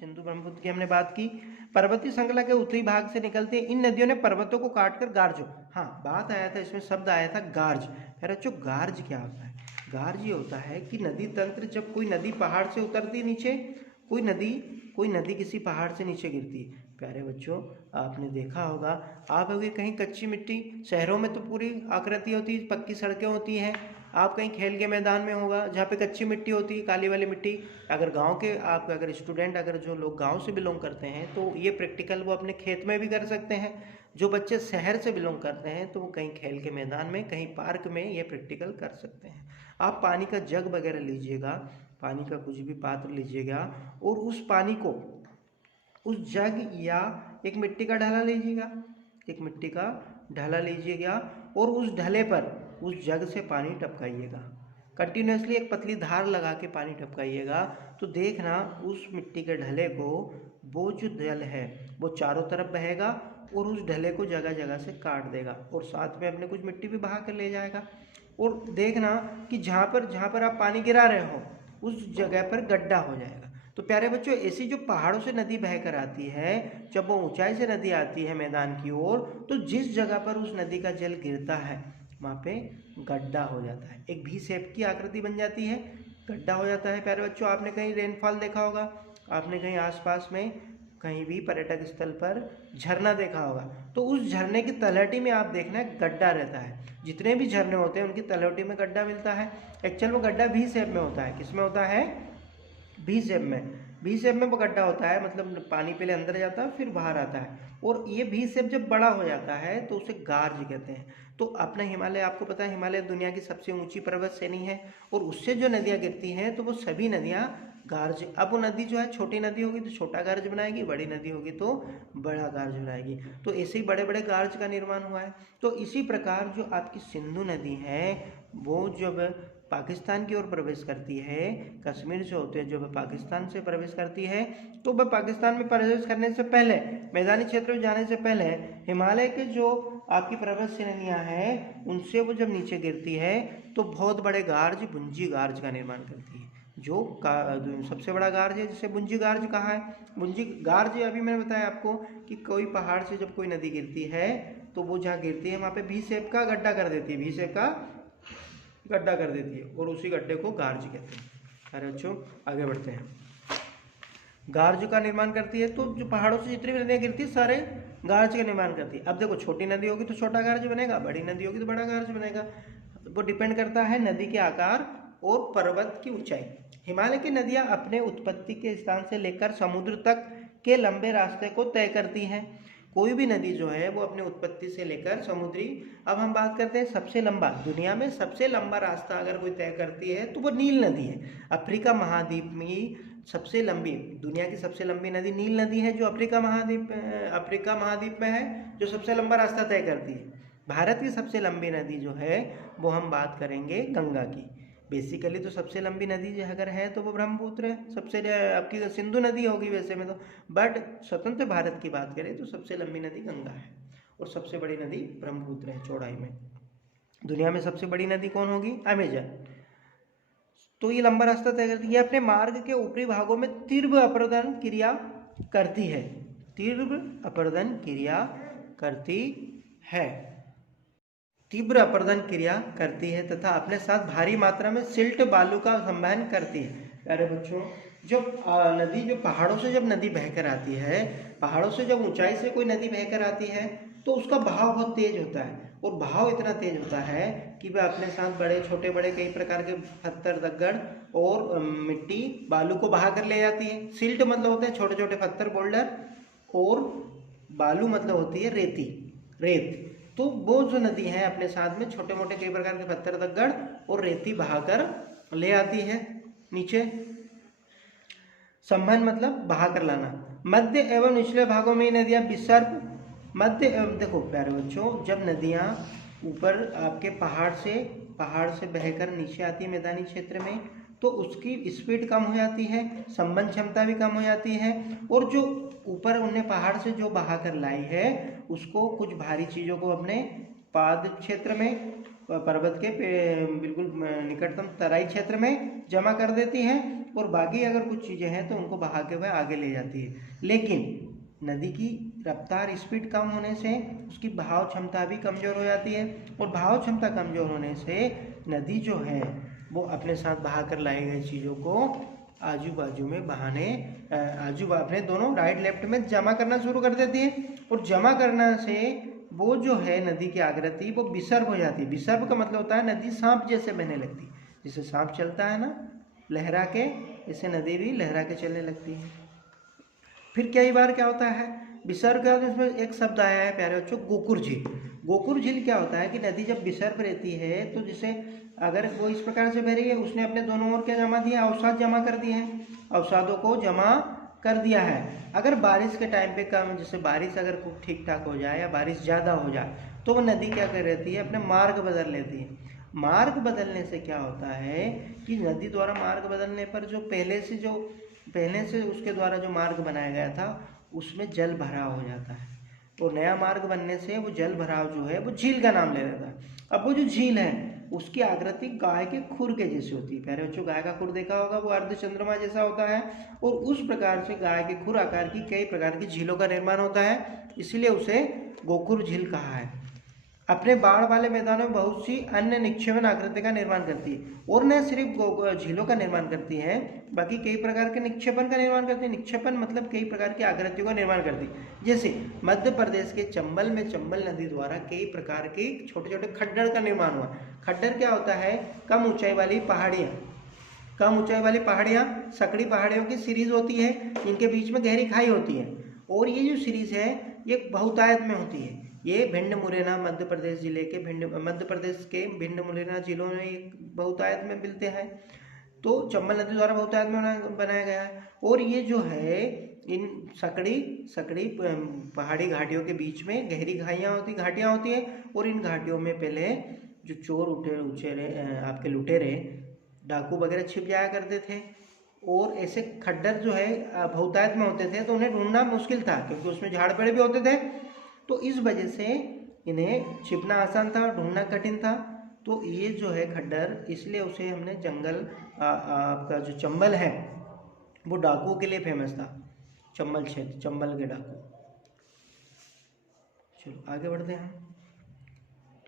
सिंधु ब्रह्मपुत्र की हमने बात की। पर्वतीय श्रृंखला के उत्तरी भाग से निकलती है इन नदियों ने पर्वतों को काटकर गार्जो, हाँ बात आया था इसमें, शब्द आया था गार्ज। फिर बच्चों गार्ज क्या होता है? गार्ज ये होता है कि नदी तंत्र, जब कोई नदी पहाड़ से उतरती नीचे, कोई नदी किसी पहाड़ से नीचे गिरती है। प्यारे बच्चों आपने देखा होगा, आप अगर कहीं कच्ची मिट्टी, शहरों में तो पूरी आकृति होती है, पक्की सड़कें होती हैं, आप कहीं खेल के मैदान में होगा जहाँ पे कच्ची मिट्टी होती है, काली वाली मिट्टी। अगर गांव के आप अगर स्टूडेंट, अगर जो लोग गांव से बिलोंग करते हैं तो ये प्रैक्टिकल वो अपने खेत में भी कर सकते हैं। जो बच्चे शहर से बिलोंग करते हैं तो वो कहीं खेल के मैदान में, कहीं पार्क में ये प्रैक्टिकल कर सकते हैं। आप पानी का जग वगैरह लीजिएगा, पानी का कुछ भी पात्र लीजिएगा और उस पानी को, उस जग या एक मिट्टी का ढाला लीजिएगा, एक मिट्टी का ढाला लीजिएगा और उस ढले पर उस जग से पानी टपकाइएगा, कंटिन्यूसली एक पतली धार लगा के पानी टपकाइएगा। तो देखना उस मिट्टी के ढले को, वो जो जल है वो चारों तरफ बहेगा और उस ढले को जगह जगह से काट देगा और साथ में अपने कुछ मिट्टी भी बहा कर ले जाएगा। और देखना कि जहाँ पर आप पानी गिरा रहे हो उस जगह पर गड्ढा हो जाएगा। तो प्यारे बच्चों ऐसी जो पहाड़ों से नदी बहकर आती है, जब वो ऊंचाई से नदी आती है मैदान की ओर, तो जिस जगह पर उस नदी का जल गिरता है वहाँ पे गड्ढा हो जाता है, एक भी शेप की आकृति बन जाती है, गड्ढा हो जाता है। प्यारे बच्चों आपने कहीं रेनफॉल देखा होगा, आपने कहीं आसपास में कहीं भी पर्यटक स्थल पर झरना देखा होगा, तो उस झरने की तलहटी में आप देखना गड्ढा रहता है। जितने भी झरने होते हैं उनकी तलहटी में गड्ढा मिलता है। एक्चुअल में गड्ढा भी शेप में होता है, किसमें होता है? भी शेप में। भी शेप में वो गड्ढा होता है, मतलब पानी पहले अंदर जाता है फिर बाहर आता है, और ये भी शेप जब बड़ा हो जाता है तो उसे गार्ज कहते हैं। तो अपना हिमालय, आपको पता है हिमालय दुनिया की सबसे ऊंची पर्वत श्रेणी है, और उससे जो नदियाँ गिरती हैं तो वो सभी नदियाँ गार्ज, अब वो नदी जो है छोटी नदी होगी तो छोटा गार्ज बनाएगी, बड़ी नदी होगी तो बड़ा गार्ज बनाएगी। तो ऐसे ही बड़े बड़े गार्ज का निर्माण हुआ है। तो इसी प्रकार जो आपकी सिंधु नदी है वो जब पाकिस्तान की ओर प्रवेश करती है, कश्मीर से होते हुए जब पाकिस्तान से प्रवेश करती है, तो वह पाकिस्तान में प्रवेश करने से पहले, मैदानी क्षेत्र में जाने से पहले, हिमालय के जो आपकी पर्वत श्रेणियाँ हैं उनसे वो जब नीचे गिरती है तो बहुत बड़े गार्ज, भुंजी गार्ज का निर्माण करती है। जो सबसे बड़ा गार्ज है जिसे भुंजी गार्ज कहा है। भुंजी गार्ज अभी मैंने बताया आपको कि कोई पहाड़ से जब कोई नदी गिरती है तो वो जहाँ गिरती है वहाँ पे भी शेप का गड्ढा कर देती है, भी शेप का गड्ढा कर देती है और उसी गड्ढे को गार्ज कहते हैं। अरे बच्चों आगे बढ़ते हैं। गार्ज का निर्माण करती है, तो जो पहाड़ों से जितनी भी नदियाँ गिरती है सारे गार्ज का निर्माण करती है। अब देखो छोटी नदी होगी तो छोटा गार्ज बनेगा, बड़ी नदी होगी तो बड़ा गार्ज बनेगा। वो डिपेंड करता है नदी के आकार और पर्वत की ऊंचाई। हिमालय की नदियाँ अपने उत्पत्ति के स्थान से लेकर समुद्र तक के लंबे रास्ते को तय करती हैं। कोई भी नदी जो है वो अपने उत्पत्ति से लेकर समुद्री, अब हम बात करते हैं सबसे लंबा, दुनिया में सबसे लंबा रास्ता अगर कोई तय करती है तो वो नील नदी है। अफ्रीका महाद्वीप में सबसे लंबी, दुनिया की सबसे लंबी नदी नील नदी है, जो अफ्रीका महाद्वीप में है, जो सबसे लंबा रास्ता तय करती है। भारत की सबसे लंबी नदी जो है वो हम बात करेंगे गंगा की। बेसिकली तो सबसे लंबी नदी जो अगर है तो वो ब्रह्मपुत्र है, सबसे आपकी सिंधु नदी होगी वैसे में तो, बट स्वतंत्र भारत की बात करें तो सबसे लंबी नदी गंगा है और सबसे बड़ी नदी ब्रह्मपुत्र है चौड़ाई में। दुनिया में सबसे बड़ी नदी कौन होगी? अमेजन। तो ये लंबा रास्ता तय करती है। अपने मार्ग के ऊपरी भागों में तीव्र अपरदन क्रिया करती है, तीव्र अपरदन क्रिया करती है, तीव्र अपरदन क्रिया करती है तथा अपने साथ भारी मात्रा में सिल्ट बालू का संवहन करती है। अरे बच्चों जब नदी, जो पहाड़ों से जब नदी बहकर आती है, पहाड़ों से जब ऊंचाई से कोई नदी बहकर आती है तो उसका बहाव बहुत तेज होता है, और बहाव इतना तेज होता है कि वह अपने साथ बड़े छोटे बड़े कई प्रकार के पत्थर, दग्गड़ और मिट्टी, बालू को बहा कर ले जाती है। सिल्ट मतलब होते हैं छोटे छोटे पत्थर, बोल्डर, और बालू मतलब होती है रेती, रेत। तो वो जो नदी है अपने साथ में छोटे मोटे कई प्रकार के पत्थर, दग्गड़ और रेती बहाकर ले आती है नीचे। संवहन मतलब बहाकर लाना। मध्य एवं निचले भागों में नदियां विसर्प, मध्य एवं, देखो प्यारे बच्चों जब नदियां ऊपर आपके पहाड़ से बहकर नीचे आती है मैदानी क्षेत्र में तो उसकी स्पीड कम हो जाती है, संवहन क्षमता भी कम हो जाती है, और जो ऊपर उन्हें पहाड़ से जो बहा कर लाई है उसको कुछ भारी चीज़ों को अपने पाद क्षेत्र में पर्वत के बिल्कुल निकटतम तराई क्षेत्र में जमा कर देती है, और बाकी अगर कुछ चीज़ें हैं तो उनको बहा के वह आगे ले जाती है। लेकिन नदी की रफ्तार स्पीड कम होने से उसकी बहाव क्षमता भी कमज़ोर हो जाती है, और बहाव क्षमता कमज़ोर होने से नदी जो है वो अपने साथ बहा कर लाई गई चीज़ों को आजू बाजू में बहाने अपने दोनों राइट लेफ्ट में जमा करना शुरू कर देती है, और जमा करने से वो जो है नदी की आकृति वो विसर्प हो जाती है। विसर्प का मतलब होता है नदी सांप जैसे बहने लगती है, जैसे सांप चलता है ना लहरा के, ऐसे नदी भी लहरा के चलने लगती है। फिर कई बार क्या होता है विसर्प का, तो इसमें एक शब्द आया है प्यारे बच्चों, गोकुर झील। गोकुर झील क्या होता है कि नदी जब विसर्प रहती है तो जिसे अगर वो इस प्रकार से बह रही है, उसने अपने दोनों ओर क्या जमा दिया, अवसाद जमा कर दिए हैं, अवसादों को जमा कर दिया है। अगर बारिश के टाइम पे कम, जैसे बारिश अगर खूब ठीक ठाक हो जाए या बारिश ज़्यादा हो जाए, तो वो नदी क्या कर रहती है, अपने मार्ग बदल लेती है। मार्ग बदलने से क्या होता है कि नदी द्वारा मार्ग बदलने पर जो पहले से उसके द्वारा जो मार्ग बनाया गया था उसमें जल भराव हो जाता है, और नया मार्ग बनने से वो जल भराव जो है वो झील का नाम ले लेता है। अब वो जो झील है उसकी आकृति गाय के खुर के जैसी होती है। प्यारे बच्चों, गाय का खुर देखा होगा, वो अर्धचंद्रमा जैसा होता है, और उस प्रकार से गाय के खुर आकार की कई प्रकार की झीलों का निर्माण होता है, इसलिए उसे गोकुर झील कहा है। अपने बाढ़ वाले मैदानों में बहुत सी अन्य निक्षेपण आकृति का निर्माण करती है, और न सिर्फ झीलों का निर्माण करती है, बाकी कई प्रकार के निक्षेपण का निर्माण करती है। निक्षेपण मतलब कई प्रकार की आकृतियों का निर्माण करती है। जैसे मध्य प्रदेश के चंबल में चंबल नदी द्वारा कई प्रकार के छोटे छोटे खड्डर का निर्माण हुआ। खड्डर क्या होता है, कम ऊंचाई वाली पहाड़ियाँ, कम ऊंचाई वाली पहाड़ियाँ सकड़ी पहाड़ियों की सीरीज होती है, इनके बीच में गहरी खाई होती है, और ये जो सीरीज है ये बहुतायत में होती है। ये भिंड मुरैना मध्य प्रदेश जिले के मध्य प्रदेश के भिंड मुरैना जिलों में बहुतायत में मिलते हैं। तो चंबल नदी द्वारा बहुतायत में बनाया गया है, और ये जो है इन सकड़ी पहाड़ी घाटियों के बीच में गहरी घाटियाँ होती है, और इन घाटियों में पहले जो चोर आपके लुटेरे डाकू वगैरह छिप जाया करते थे, और ऐसे खड्डर जो है बहुतायत में होते थे तो उन्हें ढूंढना मुश्किल था, क्योंकि उसमें झाड़ पेड़ भी होते थे, तो इस वजह से इन्हें छिपना आसान था, ढूंढना कठिन था। तो ये जो है खड्डर, इसलिए उसे हमने जंगल आपका जो चंबल है वो डाकुओं के लिए फेमस था, चंबल क्षेत्र, चंबल के डाकू। चलो आगे बढ़ते हैं।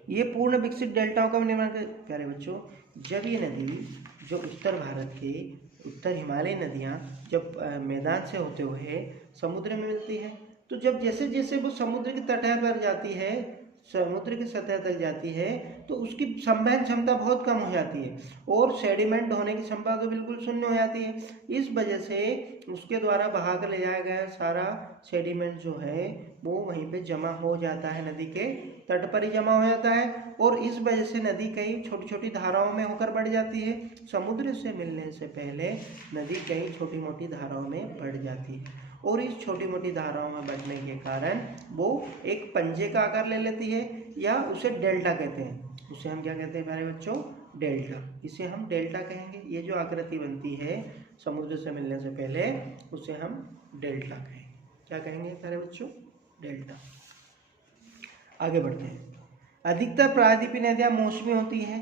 ये पूर्ण विकसित डेल्टाओं का निर्माण कर, प्यारे बच्चों, जब ये नदी जो उत्तर भारत के उत्तर हिमालय नदियाँ जब मैदान से होते हुए समुद्र में मिलती है, तो जब जैसे जैसे वो समुद्र की तटह पर जाती है, समुद्र की सतह तक जाती है, तो उसकी संवहन क्षमता बहुत कम हो जाती है, और सेडिमेंट होने की क्षमता तो बिल्कुल शून्य हो जाती है। इस वजह से उसके द्वारा बहा कर ले जाया गया सारा सेडिमेंट जो है वो वहीं पे जमा हो जाता है, नदी के तट पर ही जमा हो जाता है, और इस वजह से नदी कई छोटी छोटी धाराओं में होकर बढ़ जाती है। समुद्र से मिलने से पहले नदी कई छोटी मोटी धाराओं में बढ़ जाती है, और इस छोटी मोटी धाराओं में बढ़ने के कारण वो एक पंजे का आकार ले लेती है, या उसे डेल्टा कहते हैं। उसे हम क्या कहते हैं प्यारे बच्चों, डेल्टा। इसे हम डेल्टा कहेंगे। ये जो आकृति बनती है समुद्र से मिलने से पहले, उसे हम डेल्टा कहेंगे। क्या कहेंगे प्यारे बच्चों, डेल्टा। आगे बढ़ते हैं। अधिकतर प्रायद्वीपीय नदियाँ मौसमी होती हैं।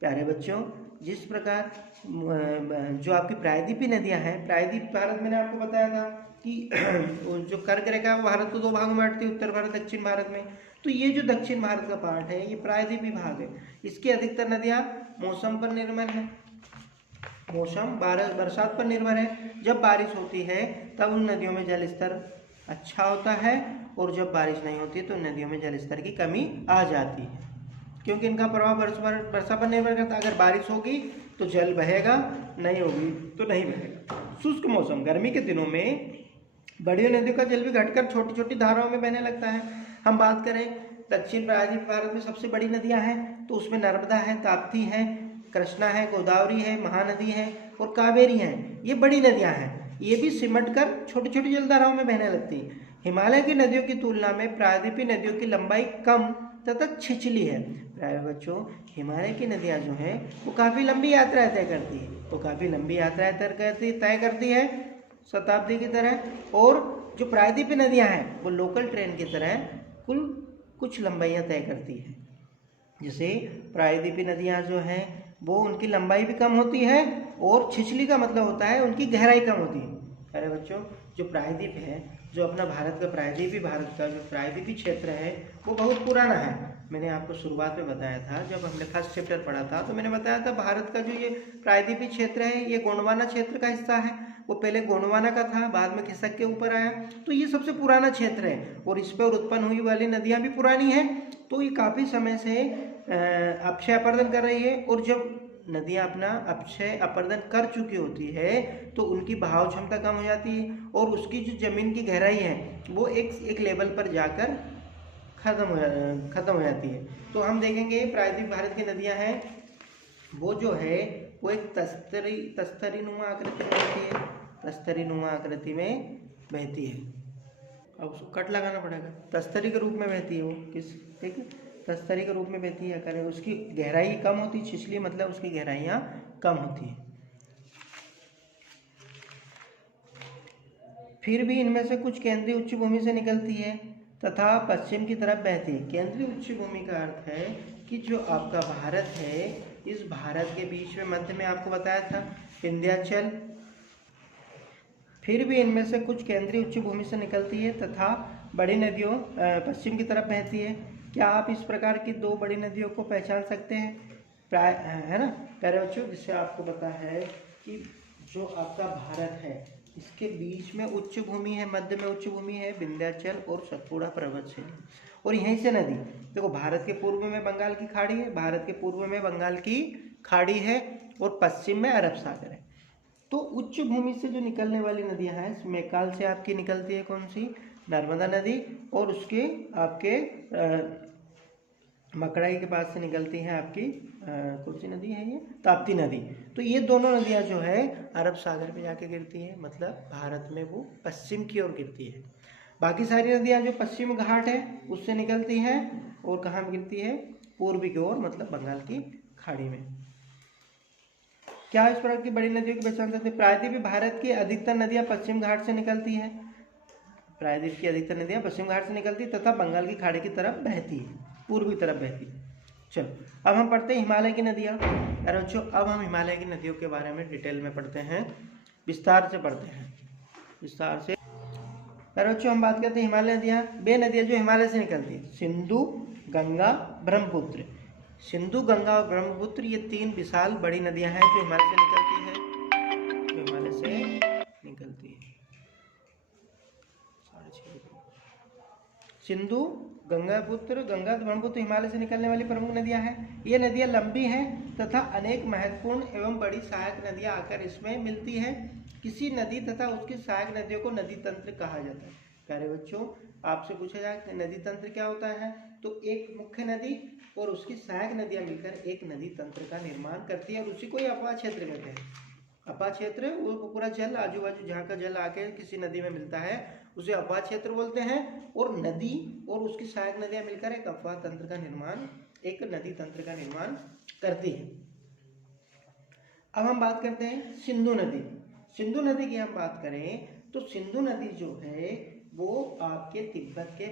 प्यारे बच्चों, जिस प्रकार जो आपकी प्रायद्वीपीय नदियाँ हैं, प्रायद्वीप भारत मैंने आपको बताया था कि जो कर्क रेखा है भारत को दो भागों में बांटती है, उत्तर भारत दक्षिण भारत में। तो ये जो दक्षिण भारत का पार्ट है ये प्रायद्वीपीय भाग है। इसकी अधिकतर नदियाँ मौसम पर निर्भर है, मौसम बरसात पर निर्भर है। जब बारिश होती है तब उन नदियों में जल स्तर अच्छा होता है, और जब बारिश नहीं होती तो नदियों में जल स्तर की कमी आ जाती है, क्योंकि इनका प्रभाव वर्षा पर निर्भर करता है। अगर बारिश होगी तो जल बहेगा, नहीं होगी तो नहीं बहेगा। शुष्क मौसम, गर्मी के दिनों में बड़ी नदियों का जल भी घटकर छोटी छोटी धाराओं में बहने लगता है। हम बात करें दक्षिण प्रायद्वीप भारत में सबसे बड़ी नदियां हैं, तो उसमें नर्मदा है, ताप्ती है, कृष्णा है, गोदावरी है, महानदी है और कावेरी है। ये बड़ी नदियां हैं, ये भी सिमट कर छोटी छोटी जलधाराओं में बहने लगती है। हिमालय की नदियों की तुलना में प्रायद्वीपीय नदियों की लंबाई कम तथा छिछली है। प्यारे बच्चों, हिमालय की नदियाँ जो हैं वो काफ़ी लंबी यात्राएं तय करती है, वो काफ़ी लंबी यात्राएं तय करती है शताब्दी की तरह, और जो प्रायद्वीपीय नदियाँ हैं वो लोकल ट्रेन की तरह कुछ लंबाइयाँ तय करती है। जैसे प्रायद्वीपीय नदियाँ जो हैं वो उनकी लंबाई भी कम होती है और छिछली का मतलब होता है उनकी गहराई कम होती है। अरे बच्चों, जो प्रायद्वीप है, जो अपना भारत का प्रायद्वीपीय भारत का जो प्रायद्वीपीय क्षेत्र है वो बहुत पुराना है। मैंने आपको शुरुआत में बताया था, जब हमने फर्स्ट चैप्टर पढ़ा था तो मैंने बताया था भारत का जो ये प्रायद्वीपीय क्षेत्र है ये गोंडवाना क्षेत्र का हिस्सा है। वो पहले गोंडवाना का था, बाद में खिसक के ऊपर आया। तो ये सबसे पुराना क्षेत्र है और इस पर उत्पन्न हुई वाली नदियाँ भी पुरानी हैं। तो ये काफ़ी समय से अक्षय अपर्दन कर रही है, और जब नदियाँ अपना अक्षय अपर्दन कर चुकी होती है तो उनकी बहाव क्षमता कम हो जाती है और उसकी जो ज़मीन की गहराई है वो एक लेवल पर जाकर खत्म हो जाती है। तो हम देखेंगे प्रायद्वीप भारत की नदियाँ हैं वो जो है वो एक तस्तरीनुमा आकृति में बहती है, तस्तरीनुमा आकृति में बहती है। अब उसको कट लगाना पड़ेगा। तस्तरी के रूप में बहती है वो, किस, ठीक है, तस्तरी के रूप में बहती है। करें उसकी गहराई कम होती है, छिछली मतलब उसकी गहराइयाँ कम होती है। फिर भी इनमें से कुछ केंद्रीय उच्च भूमि से निकलती है तथा पश्चिम की तरफ बहती है। केंद्रीय उच्च भूमि का अर्थ है कि जो आपका भारत है, इस भारत के बीच में मध्य में आपको बताया था विंध्याचल। फिर भी इनमें से कुछ केंद्रीय उच्च भूमि से निकलती है तथा बड़ी नदियों पश्चिम की तरफ बहती है। क्या आप इस प्रकार की दो बड़ी नदियों को पहचान सकते हैं? प्राय है ना प्यारे बच्चों, जिससे आपको पता है कि जो आपका भारत है इसके बीच में उच्च भूमि है, मध्य में उच्च भूमि है विंध्याचल और सतपुड़ा पर्वत श्रेणी, और यहीं से नदी देखो, भारत के पूर्व में बंगाल की खाड़ी है, भारत के पूर्व में बंगाल की खाड़ी है और पश्चिम में अरब सागर है। तो उच्च भूमि से जो निकलने वाली नदियां हैं, मेकाल से आपकी निकलती है कौन सी? नर्मदा नदी, और उसके आपके मकड़ाई के पास से निकलती है आपकी कौन सी नदी है? ये ताप्ती नदी। तो ये दोनों नदियां जो है अरब सागर में जाके गिरती है, मतलब भारत में वो पश्चिम की ओर गिरती है। बाकी सारी नदियां जो पश्चिम घाट है उससे निकलती हैं और कहाँ गिरती है? पूर्वी की ओर, मतलब बंगाल की खाड़ी में। क्या इस प्रकार की बड़ी नदियों की पहचान करते हैं? प्रायद्वीपीय भारत की अधिकतर नदियां पश्चिम घाट से निकलती हैं। प्रायद्वीप की अधिकतर नदियां पश्चिम घाट से निकलती तथा बंगाल की खाड़ी की तरफ बहती है, पूर्वी तरफ बहती है। चलो अब हम पढ़ते हैं हिमालय की नदियाँ। अरे बच्चों, अब हम हिमालय की नदियों के बारे में डिटेल में पढ़ते हैं, विस्तार से पढ़ते हैं, विस्तार से। अरे बच्चों, हम बात करते हैं हिमालय नदियाँ। वे नदियाँ जो हिमालय से निकलती है, सिंधु, गंगा, ब्रह्मपुत्र। सिंधु, गंगा और ब्रह्मपुत्र ये तीन विशाल बड़ी नदियां हैं जो हिमालय से निकलती है, जो हिमालय से निकलती है। सिंधु, गंगा ब्रह्मपुत्र हिमालय से निकलने वाली प्रमुख नदियां हैं। ये नदियां लंबी हैं तथा अनेक महत्वपूर्ण एवं बड़ी सहायक नदियां आकर इसमें मिलती हैं। किसी नदी तथा उसकी सहायक नदियों को नदी तंत्र कहा जाता है। प्यारे बच्चों, आपसे पूछा जाए कि नदी तंत्र क्या होता है, तो एक मुख्य नदी और उसकी सहायक नदियां मिलकर एक नदी तंत्र का निर्माण करती है और उसी को ही अपवाह क्षेत्र कहते हैं। अपवाह क्षेत्र वो पूरा जल आजू बाजू जहाँ का जल आके किसी नदी में मिलता है उसे अपवाह क्षेत्र बोलते हैं, और नदी और उसकी सहायक नदियां मिलकर एक अपवाह तंत्र का निर्माण, एक नदी तंत्र का निर्माण करती है। अब हम बात करते हैं सिंधु नदी। सिंधु नदी की हम बात करें तो सिंधु नदी जो है वो आपके तिब्बत के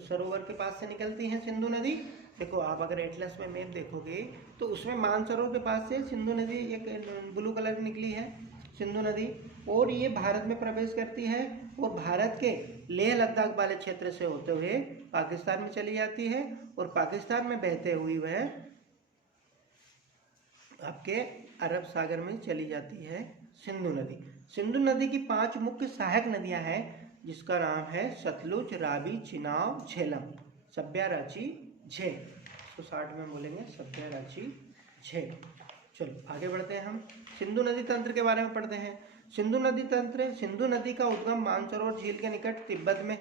सरोवर के पास से निकलती है। सिंधु नदी देखो, आप अगर एटलस में मैप देखोगे तो उसमें मानसरोवर के पास से सिंधु नदी एक ब्लू कलर की निकली है सिंधु नदी, और ये भारत में प्रवेश करती है और भारत के लेह लद्दाख वाले क्षेत्र से होते हुए पाकिस्तान में चली जाती है, और पाकिस्तान में बहते हुई वह आपके अरब सागर में चली जाती है सिंधु नदी। सिंधु नदी की 5 मुख्य सहायक नदियां हैं, जिसका नाम है सतलुज, रावी, चिनाब, झेलम, सभ्यसाची, झेल। इसको 60 में बोलेंगे सभ्यसाची, झेल। चलो आगे बढ़ते हैं, हम सिंधु नदी तंत्र के बारे में पढ़ते हैं। सिंधु नदी तंत्र, सिंधु नदी का उद्गम मानसरोवर झील के निकट तिब्बत में